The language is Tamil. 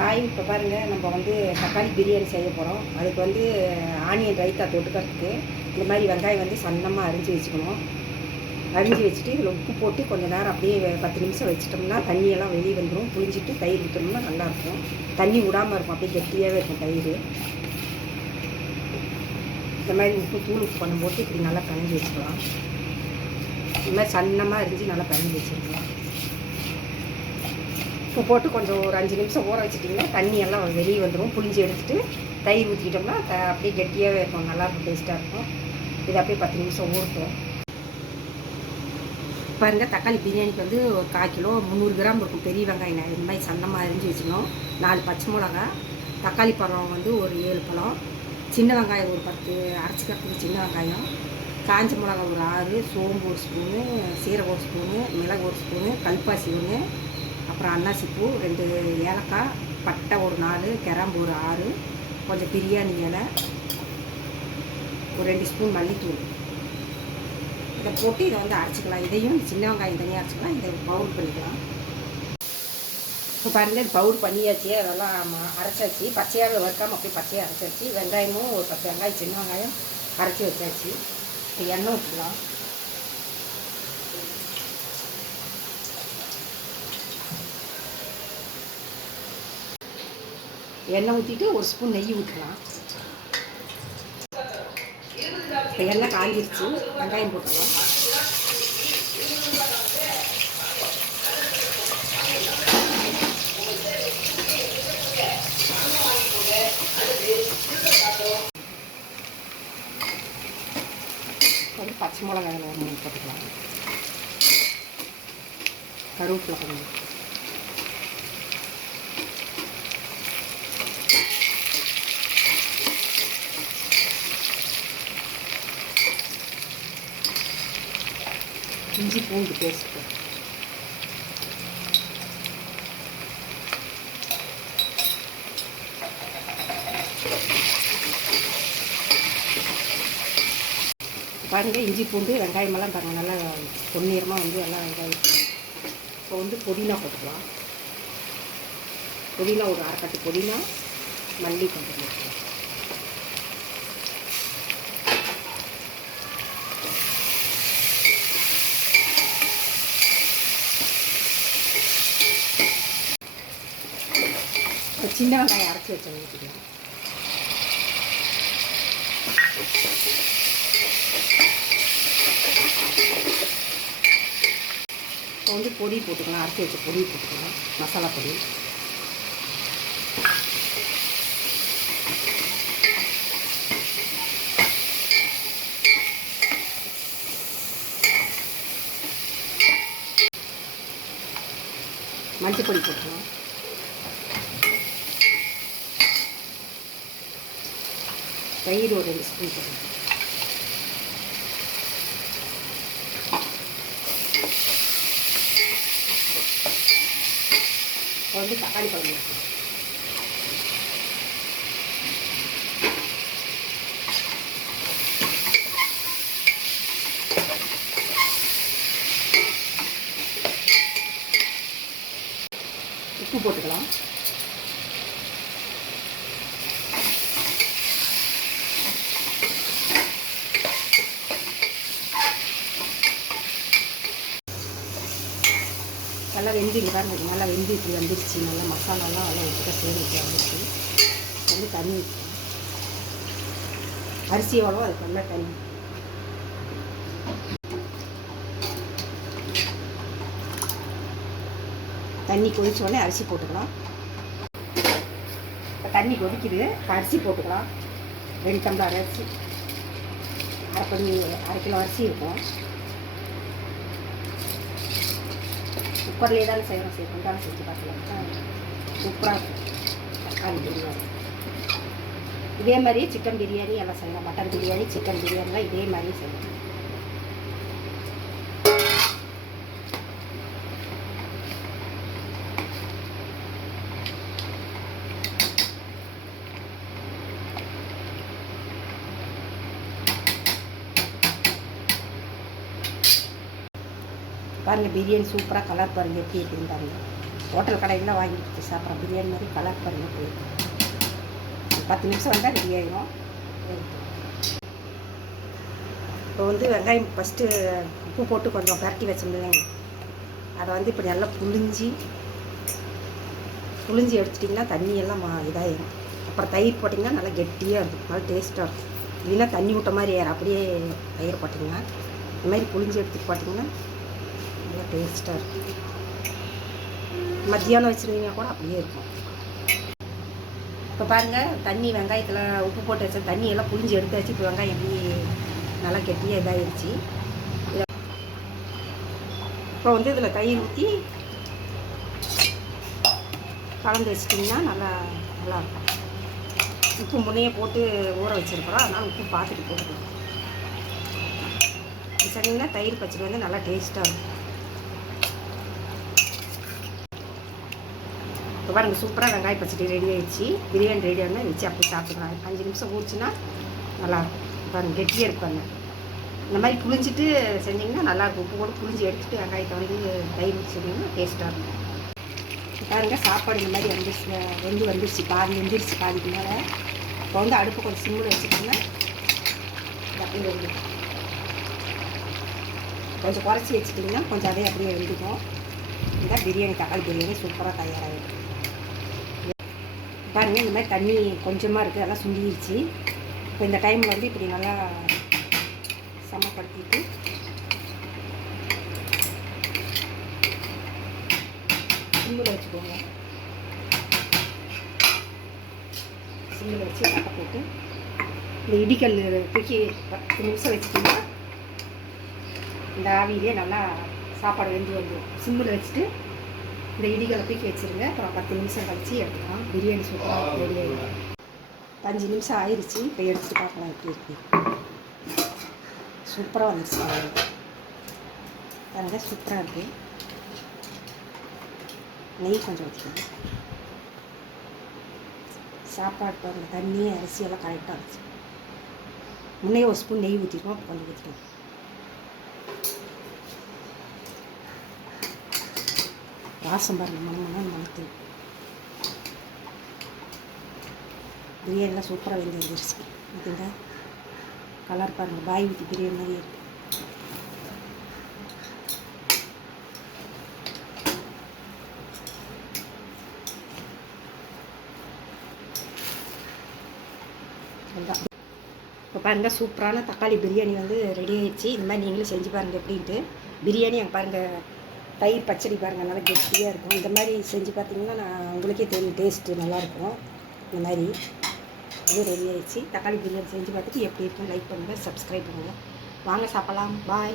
ஹாய் இப்போ பாருங்கள் நம்ம வந்து தக்காளி பிரியாணி செய்ய போகிறோம் அதுக்கு வந்து ஆனியன் ரைத்தா தொட்டுக்கிறதுக்கு இந்த மாதிரி வெங்காயம் வந்து சன்னமாக அரிஞ்சு வச்சுக்கணும். அரிஞ்சு வச்சுட்டு இதில் உப்பு போட்டு கொஞ்சம் நேரம் அப்படியே பத்து நிமிஷம் வச்சிட்டோம்னா தண்ணியெல்லாம் வெளியே வந்துடும் புளிஞ்சிட்டு தயிர் விட்டோம்னா நல்லாயிருக்கும் தண்ணி விடாமல் இருக்கும் அப்படியே கெட்டியாகவே இருக்கும் தயிர். இந்த மாதிரி உப்பு தூள் உப்பு பண்ணி போட்டு இப்படி நல்லா கலந்து வச்சுக்கலாம். இந்த மாதிரி சன்னமாக அரிஞ்சு நல்லா கலந்து வச்சுருக்கலாம் உப்பு போட்டு கொஞ்சம் ஒரு அஞ்சு நிமிஷம் ஊற வச்சிட்டிங்கன்னா தண்ணி எல்லாம் வெளியே வந்துடும் புளிஞ்சு எடுத்துட்டு தயிர் ஊற்றிக்கிட்டோம்னா த- அப்படியே கெட்டியாகவே இருக்கும். நல்லாயிருக்கும் டேஸ்ட்டாக இருக்கும். இது அப்படியே பத்து நிமிஷம் ஊறட்டும். பாருங்க தக்காளி பிரியாணிக்கு வந்து ஒரு கால் கிலோ முந்நூறு கிராம் இருக்கும். பெரிய வெங்காயம் நான் இந்த மாதிரி சன்னமாக அரிஞ்சு வச்சுக்கணும். நாலு பச்சை மிளகா தக்காளி பழம் வந்து ஒரு ஏழு பழம் சின்ன வெங்காயம் ஒரு பத்து அரைச்சிக்கிறதுக்கு சின்ன வெங்காயம் காஞ்ச மிளகா ஒரு ஆறு சோம்பு ஒரு ஸ்பூனு சீரகம் ஒரு ஸ்பூனு மிளகு ஒரு ஸ்பூனு கல்பாசி ஒன்று அப்புறம் அன்னாசிப்பூ ரெண்டு ஏலக்காய் பட்டை ஒரு நாலு கிராம்பு ஒரு ஆறு கொஞ்சம் பிரியாணி இலை ஒரு ரெண்டு ஸ்பூன் மல்லித்தூள். இதை போட்டு இதை வந்து அரைச்சிக்கலாம். இதையும் சின்ன வெங்காயம் தனியாக அரைச்சிக்கலாம். இதை பவுல் பண்ணிக்கலாம். இப்போ பாருங்கள் இது பவுல் பண்ணியாச்சு. அதெல்லாம் அரைச்சாச்சு. பச்சையாக வறுக்காமல் அப்படியே பச்சையாக அரைச்சாச்சு. வெங்காயமும் ஒரு பத்து வெங்காயம் சின்ன வெங்காயம் அரைச்சி வச்சாச்சு. இப்போ எண்ணெய் ஊற்றிக்கலாம் எண்ணெய் ஊற்றிட்டு ஒரு ஸ்பூன் நெய் ஊற்றலாம் இப்போ எண்ணெய் காஞ்சிருச்சு வெங்காயம் போட்டுக்கலாம். பச்சை மிளகாய் போட்டுக்கலாம். கருவேப்பிலை கொஞ்சம். இஞ்சி பூண்டு பேஸ்ட்டு பாருங்க இஞ்சி பூண்டு வெங்காயமெல்லாம் பாருங்க நல்லா பொன்னிறமாக வந்து எல்லாம் வெங்காயம் இப்போ வந்து புதினா போட்டுக்கலாம். புதினா ஒரு அரைக்கட்டு புதினா மல்லி கொஞ்சம் போட்டுக்கலாம். சின்ன வெங்காயம் அரைச்சி வச்ச ஊற்றிக்கலாம் இப்போ வந்து பொடி போட்டுக்கலாம் அரைச்சி வச்ச பொடி போட்டுக்கலாம் மசாலா பொடி. மஞ்சள் பொடி போட்டுக்கலாம். தயிர் ஒரு ரெண்டு ஸ்பூன் போட்டுக்கலாம் இப்போ வந்து தக்காளி பழம் ஊற்றணும். உப்பு போட்டுக்கலாம் நல்லா வெந்து இங்கே பாருங்க. நல்லா வெந்து இப்படி வந்துருச்சு. நல்லா மசாலாலாம் நல்லா ஒட்டுக்க சேர்ந்துட்டு வந்துருச்சு. வந்து தண்ணி அரிசி எவ்வளோ அதுக்கு நல்லா தண்ணி தண்ணி கொதிச்ச உடனே அரிசி போட்டுக்கலாம். இப்போ தண்ணி கொதிக்குது. அரிசி போட்டுக்கலாம். ரெண்டு டம்ளர் அரிசி. அரை பண்ணி அரை கிலோ அரிசி இருக்கும். குக்கர்லேயே தான் செய்யணும் செய்யணும் தான் செஞ்சு பார்க்கலாம் சூப்பராக இருக்கும் தக்காளி பிரியாணி இதே மாதிரியே சிக்கன் பிரியாணி எல்லாம் செய்யலாம் மட்டன் பிரியாணி சிக்கன் பிரியாணிலாம் இதே மாதிரியே செய்யலாம் பாருங்கள் பிரியாணி சூப்பராக கலர் பாருங்கள் எப்படி இருக்குன்னு பாருங்கள் ஹோட்டல் கடையில் வாங்கி கொடுத்து சாப்பிட்றோம் பிரியாணி மாதிரி கலர் பாருங்கள் எப்படி இருக்கு. பத்து நிமிஷம் வந்தால் ரெடி ஆகிடும் இப்போ வந்து வெங்காயம் ஃபஸ்ட்டு உப்பு போட்டு கொஞ்சம் பரட்டி வச்சோம்லைங்க அதை வந்து இப்படி நல்லா புளிஞ்சி புளிஞ்சி எடுத்துட்டிங்கன்னா தண்ணியெல்லாம் மா இதாகிடும் அப்புறம் தயிர் போட்டிங்கன்னா நல்லா கெட்டியாக இருக்கும் நல்லா டேஸ்ட்டாக இருக்கும். இல்லைன்னா தண்ணி விட்ட மாதிரி ஏற அப்படியே தயிர் போட்டிங்கன்னா இந்த மாதிரி புளிஞ்சி எடுத்துட்டு போட்டிங்கன்னா நல்லா டேஸ்ட்டாக இருக்கும் மத்தியானம் வச்சுருந்தீங்க கூட அப்படியே இருக்கும். இப்போ பாருங்கள் தண்ணி வெங்காயத்தில் உப்பு போட்டு வச்ச தண்ணியெல்லாம் புழிஞ்சு எடுத்து வச்சு இப்போ வெங்காயம் எப்படி நல்லா கெட்டியாக இதாகிடுச்சு இப்போ வந்து இதில் தயிர் ஊற்றி கலந்து வச்சிட்டிங்கன்னா நல்லா நல்லா இருக்கும். உப்பு முன்னையே போட்டு ஊற வச்சுருக்குறோம். அதனால் உப்பு பார்த்துட்டு போட்டுக்கணும் இப்படி சொன்னீங்கன்னா தயிர் பச்சடி வந்து நல்லா டேஸ்ட்டாக இருக்கும். இப்போ பாருங்க சூப்பராக வெங்காய பச்சடி ரெடி ஆகிடுச்சு பிரியாணி ரெடி ஆனால் வச்சு அப்படி சாப்பிட்டுக்கலாம். அஞ்சு நிமிஷம் ஊறிச்சுன்னா நல்லாயிருக்கும். பாருங்கள் கெட்டியாக இருப்பாங்க இந்த மாதிரி புளிஞ்சிட்டு செஞ்சிங்கன்னா நல்லாயிருக்கும். உப்பு கூட புளிஞ்சு எடுத்துகிட்டு வெங்காயத்தை வந்து தயிர் ஊற்றி செஞ்சிங்கன்னா டேஸ்ட்டாக இருக்கும். பாருங்க சாப்பாடு இந்த மாதிரி வந்துருச்சு வெந்து வந்துருச்சு. பாதி வெந்துருச்சு. பாதிக்கு மேலே. இப்போ வந்து அடுப்பு கொஞ்சம் சிம்மில் வச்சுட்டோம்னா அப்படியே வெந்துடும். கொஞ்சம் குறைச்சி வச்சுட்டிங்கன்னா கொஞ்சம் அதே அப்படியே வெந்துக்கும் இந்த பிரியாணி தக்காளி பிரியாணி சூப்பராக தயாராகிடும் பாருங்கள் இந்த மாதிரி தண்ணி கொஞ்சமாக இருக்குது அதெல்லாம் சுண்டிடுச்சு இப்போ இந்த டைமில் வந்து இப்படி நல்லா சமப்படுத்திட்டு சிம்மில் வச்சுக்கோங்க. சிம்மில் வச்சு தட்டை போட்டு இந்த இடிக்கல் தூக்கி பத்து நிமிஷம் வச்சுட்டிங்கன்னா இந்த ஆவியிலே நல்லா சாப்பாடு வெந்து வந்துடும். சிம்மில் வச்சுட்டு இதை இடி கலப்பிக்கு வச்சுருங்க அப்புறம் பத்து நிமிஷம் கழிச்சு எடுத்துக்கலாம். பிரியாணி சூப்பராக ரெடி ஆகிடும் அஞ்சு நிமிஷம் ஆயிடுச்சு இப்போ எடுத்து பார்க்கலாம் எப்படி இருக்கு. சூப்பராக வந்துருச்சு பாருங்க. சூப்பராக இருக்குது நெய் கொஞ்சம் ஊற்றிக்கணும் சாப்பாடு பாருங்க தண்ணி அரிசி எல்லாம் கரெக்டாக இருந்துச்சு முன்னே ஒரு ஸ்பூன் நெய் ஊற்றிருக்கோம் அப்போ கொஞ்சம் ஊற்றிக்கணும் வாசம் பாருங்கள் மணமணம் மனத்து பிரியாணிலாம் சூப்பராக வெந்து வந்துருச்சு பார்த்தீங்களா? கலர் பாருங்கள் பாய் வீட்டு பிரியாணி மாதிரி இருக்குது இப்போ பாருங்கள் சூப்பரான தக்காளி பிரியாணி வந்து ரெடி ஆயிடுச்சு. இந்த மாதிரி நீங்களும் செஞ்சு பாருங்கள் எப்படின்ட்டு. பிரியாணி அங்கே பாருங்கள் தயிர் பச்சடி பாருங்கள் நல்லா கெட்டியாக இருக்கும். இந்த மாதிரி செஞ்சு பார்த்தீங்கன்னா நான் உங்களுக்கே தெரியும் டேஸ்ட்டு நல்லாயிருக்கும். இந்த மாதிரி இது ரெடி ஆயிடுச்சு. தக்காளி பிரியாணி செஞ்சு பார்த்துட்டு எப்படி இருக்கும் லைக் பண்ணுங்கள் சப்ஸ்கிரைப் பண்ணுங்கள் வாங்க சாப்பிட்லாம். பாய்